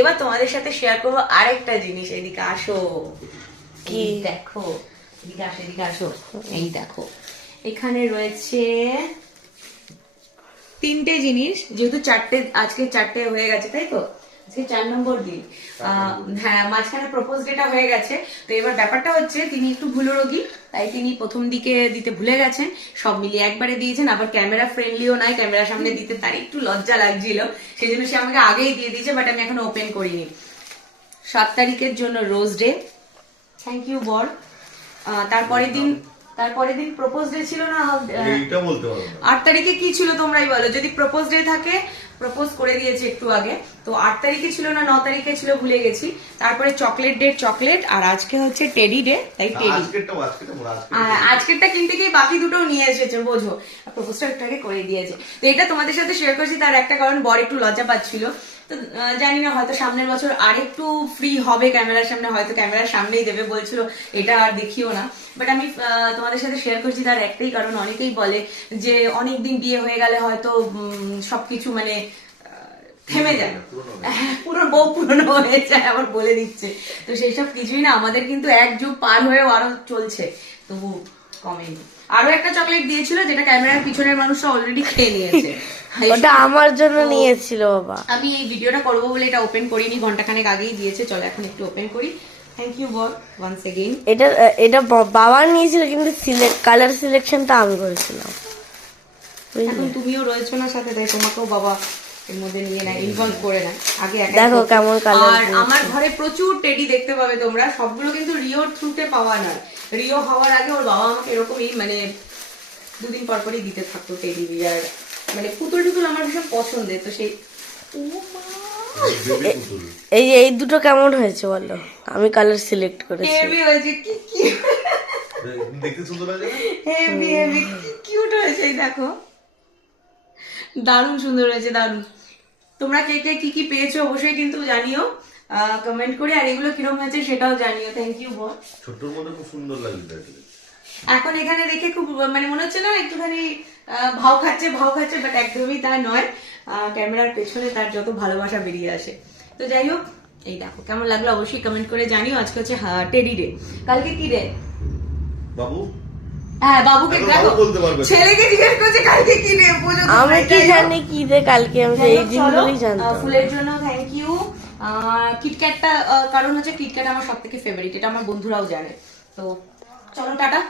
এবার তোমাদের সাথে শেয়ার করবো আরেকটা জিনিস। এদিকে আসো, কি দেখো, এদিকে আসো, এদিকে আসো। এই দেখো, এখানে রয়েছে 3টে জিনিস, যেহেতু 4টে, আজকে 4টে হয়ে গেছে, তাই তো? আজকে 4 নম্বর দিন। হ্যাঁ, মাঝখানে প্রপোজ ডেটা হয়ে গেছে। তো এবার ব্যাপারটা হচ্ছে, তিনি একটু ভুলরোগী, তাই তিনি প্রথম দিকে দিতে ভুলে গেছেন, সব মিলিয়ে একবারে দিয়েছেন। আবার ক্যামেরা ফ্রেন্ডলিও নয়, ক্যামেরার সামনে দিতে তার একটু লজ্জা লাগছিল, সেই জন্য সে আমাকে আগেই দিয়ে দিয়েছে, বাট আমি এখন ওপেন করিনি। 7 তারিখের জন্য রোজ ডে, থ্যাংক ইউ বর। তারপরের দিন প্রপোজ ডে ছিল না? এইটা বলতে পারবো না। 8 তারিখে কি ছিল তোমরাই বলো, যদি প্রপোজ ডে থাকে, প্রপোজ করে দিয়েছে একটু আগে, তো 8 তারিখে ছিল না 9 তারিখে ছিল, ভুলে গেছি। তারপরে চকলেট ডে, চকলেট, আর আজকে হচ্ছে টেডি ডে, তাই টেডি। আজকেরটা কিনতে গিয়ে বাকি দুটোও নিয়ে এসেছে, বোঝো। প্রপোজটা একটু আগে করে দিয়েছে। তো এটা তোমাদের সাথে শেয়ার করছি, তার একটা কারণ, বর একটু লজ্জা পাচ্ছিল। তো জানি না, হয়তো সামনের বছর আরেকটু ফ্রি হবে ক্যামেরার সামনে, হয়তো ক্যামেরার সামনেই দেবে, বলছিল এটা আর দেখিও না। বাট আমি তোমাদের সাথে শেয়ার করছি তার একটাই কারণ, অনেকেই বলে যে অনেকদিন বিয়ে হয়ে গেলে হয়তো সবকিছু মানে থেমে যায়, পুরো বউ পুরনো হয়ে যায়, আবার বলে দিচ্ছে। তো সেই সব কিছুই না, আমাদের কিন্তু 1 যুগ পার হয়েও আরো চলছে, তবু কমেনি। আরো একটা চকলেট দিয়েছিল, যেটা ক্যামেরার পিছনের মানুষরা অলরেডি খেয়ে নিয়েছে। ওটা আমার জন্য নিয়েছিল বাবা। আমি এই ভিডিওটা করবো বলে এটা ওপেন করিনি, ঘন্টাখানেক আগেই দিয়েছে। চলো এখন একটু ওপেন করি। থ্যাংক ইউ বর ওয়ান্স এগেইন। এটা বাবা নিয়েছিল, কিন্তু কালার সিলেকশনটা আমি করেছিলাম। এখন তুমিও রয়েছো না সাথে, তাই তোমাকেও বাবা এর মধ্যে নিয়ে নেয়, ইনভলভ করে নেয়। আগে দেখো কেমন কালার। আর আমার ঘরে প্রচুর টেডি দেখতে পাবে তোমরা, সবগুলো কিন্তু রিওর থ্রুতে পাওয়া নয়। রিও হওয়ার আগে ওর বাবা আমাকে এরকমই মানে 2 দিন পর পরই দিতে থাকতো টেডি বিয়ার, মানে পুতুল টুতুল আমার ভীষণ পছন্দের। তো সেই এই দুটো কেমন হয়েছে বলো? আমি কালার সিলেক্ট করেছি। হেভি হয়েছে, কি কি দেখতে সুন্দর লাগে না? হেভি হেভি, কি কিউট হয়েছে, এই দেখো, দারুণ সুন্দর হয়েছে, দারুণ। তোমরা কে কে কি কি পেয়েছো অবশ্যই কিন্তু জানিও কমেন্ট করে, আর এগুলো কিরকম হয়েছে সেটাও জানিও। থ্যাংক ইউ বল। ছোট্টর মধ্যে খুব সুন্দর লাগছে দেখতে। এখন এখানে দেখে খুব মানে মনে হচ্ছে না একটুখানি ভাও খাচ্ছে, বাট একদমই তা নয়। ক্যামেরার পেছনে তার যত ভালোবাসা বেরিয়ে আসে। তো যাই হোক, এই দেখো কেমন লাগলো অবশ্যই কমেন্ট করে জানিও। আজকে হচ্ছে টেডি ডে, কালকে কি ডে বাবু? হ্যাঁ, বাবুকে দেখো, বলতে পারবে ছেলেকে জিজ্ঞেস করছে কালকে কি ডে, আমি কি জানি কি ডে কালকে, আমি তো এই দিনগুলোই জানতাম। ফুলের জন্য থ্যাংক ইউ। কিটক্যাটটা, কারণ হচ্ছে কিটক্যাট আমার সবথেকে ফেভারিট, এটা আমার বন্ধুরাও জানে। তো চলো টাটা।